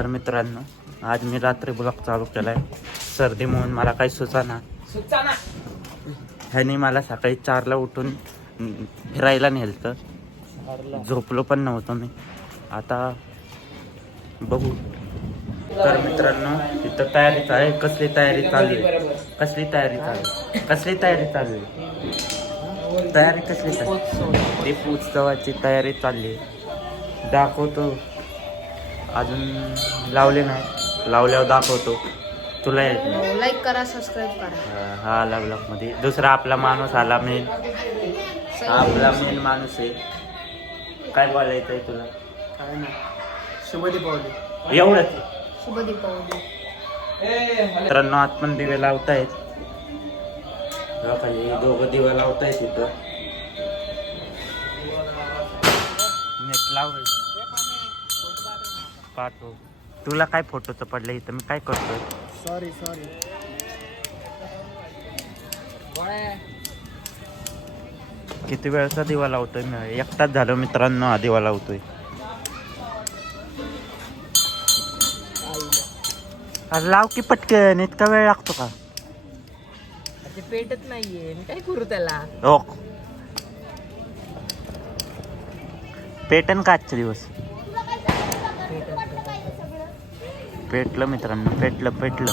तर मित्रांनो आज मी रात्री ब्लॉग चालू केलाय. सर्दी म्हणून मला काही सुचाना. सुचाना. ह्यानी मला सकाळी चारला उठून फिरायला नेलतं. झोपलो पण नव्हतो मी. आता बघू. तर मित्रांनो तिथं तयारी आहे कसली तयारी चालू आहे? कसली तयारी चालू आहे? कसली तयारी चालू आहे? तयारी कसली चालू आहे? दीप उत्सवाची तयारी चालली आहे. दाखवतो. अजून लावले नाही. लावल्यावर दाखवतो. तुला येत नाही. लाईक करा सबस्क्राईब करा. हा, हा आला ब्लॉगमध्ये. दुसरा आपला माणूस आला मेन हा आपला मेन माणूस आहे. काय बोलायचं आहे तुला? काय ना शुभ दीपावली एवढंच. शुभ दीपावली मित्रांनो आत पण दिवे लावतायत. बघा खाली दोघं दिवे लावतायत इथं. पाठव तुला काय फोटोचं पडलं इथं? मी काय करतोय? सॉरी सॉरी किती वेळचा दिवा लावतोय मी? एकटाच झालो मित्रांनो हा दिवा लावतोय. अरे लाव की पटकन इतका वेळ लागतो का? ते पेटत नाहीये. मी काय करू त्याला? पेटन का आजचे दिवस? पेटलं मित्रांनो पेटलं पेटलं.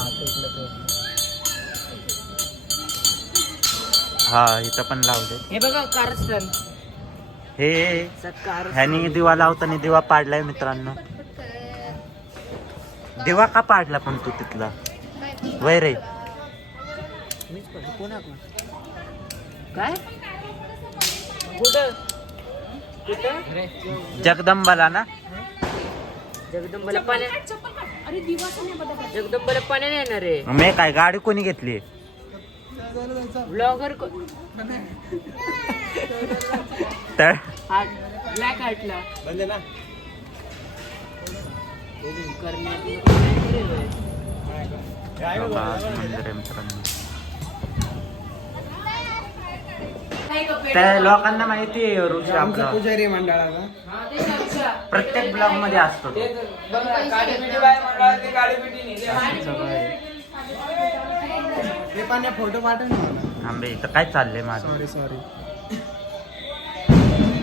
हा इथं पण लावले हे बघा कारस्थान. हे ह्यानी दिवा लावताना दिवा पाडलाय मित्रांनो. दिवा का पाडला पण तू तिथला? वय रे. काय? जगदंबाला ना? जगदंबाला पाण्या जगदंबाला पाण्या नाही येणार रे. मी काय गाडी कोणी घेतली? ब्लॉगर तर? ब्लॅक हार्टला बंद ना? बाबा, आज मंदिर आहे मित्रांनो. त्या लोकांना माहिती आहे ऋषी आपला. पुजारी मंडळाचा. प्रत्येक ब्लॉगमध्ये असतो तो. ते पाण्या फोटो पाठव ना आंबे इथं काय चाललंय माझं? सॉरी सॉरी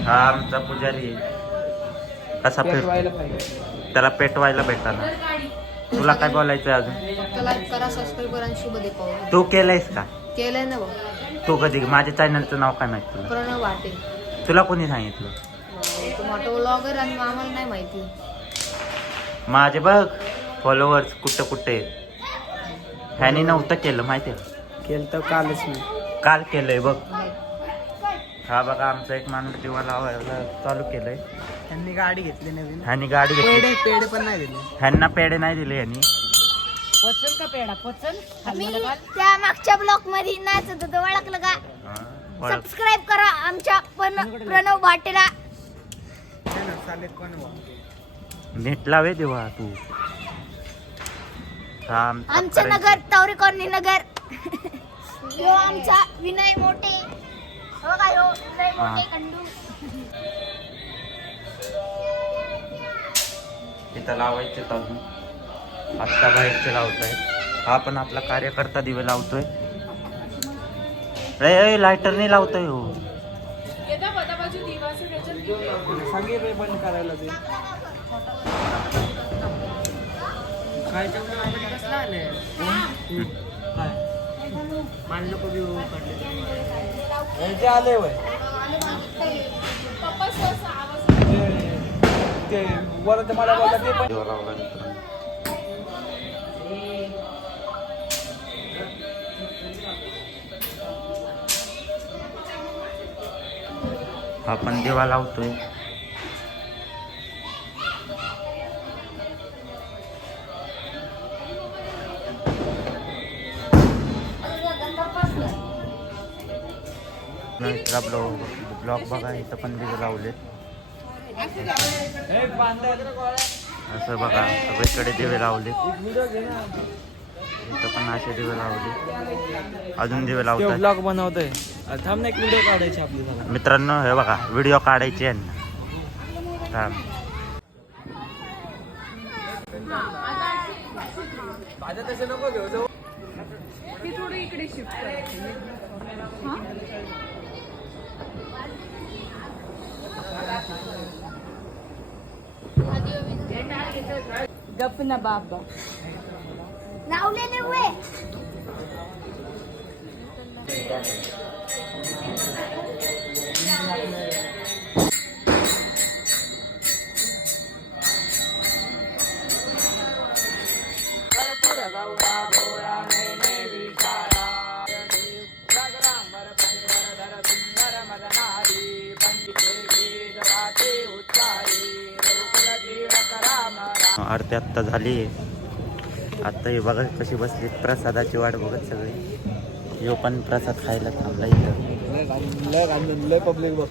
हा आमचा पुजारी आहे. कसा फिर पाहिजे. त्याला पेटवायला भेटाना तुला काय बोलायचं अजून? फक्त लाईक करा सबस्क्राईब करा आणि शुभ दीपावली तू केलंयस का? केलंय ना बघ. तू कधी माझ्या चॅनलचं नाव काय माहीत तुला? प्रणव वाटे. तुला कोणी सांगितलं? तो मोठा व्लॉगर आणि आम्हाला नाही माहिती. माझे बघ फॉलोअर्स कुठं कुठे ह्यानी नव्हतं केलं माहितीये केलं तर कालच मी काल केलंय बघ. हा बघा आमचा एक माणूस दिवा लावायला चालू केलंय. त्यांनी गाडी घेतली नवीन. ह्यानी गाडी घेतली. पेढे पेढे पण नाही दिले. ह्यांना पेढे नाही दिले ह्यांनी. पचन का पेढा? पचन? मी त्या मागच्या ब्लॉकमध्ये नाचत होतो ओळखलं का? सबस्क्राईब करा आमच्या पण प्रणव भाटेला. नीट लावे देवा तू. आमचा आमचं करायचं. नगर तावरे कॉलनी नगर. यो आमचा विनय मोठे. हो का विनय मोठे. खंडू. इथं लावायचे अजून. आत्ता बाहेरचे लावताय. हा पण आपला कार्यकर्ता दिवे लावतोय. रे लायटरने लावतोय हो. आले? वय. ते वर मला ते पण दिवा दिवा लावतोय. ब्लॉग ब्लॉग बघा इथं पण दिवे लावले असं बघा सगळीकडे दिवे लावले इथं पण असे दिवे लावले. अजून दिवे लावतात. ब्लॉग बनवतोय. थांब ना एक व्हिडिओ काढायची आपली. मित्रांनो हे बघा व्हिडिओ काढायचे थोडी इकडे शिफ्ट कर. गप ना बाबा लावलेले वे आरती आत्ता झाली. आत्ता हे बघा कशी बसली. प्रसादाची वाट बघत सगळी. यो पण प्रसाद खायला थांबला इथं. लय पब्लिक बघ.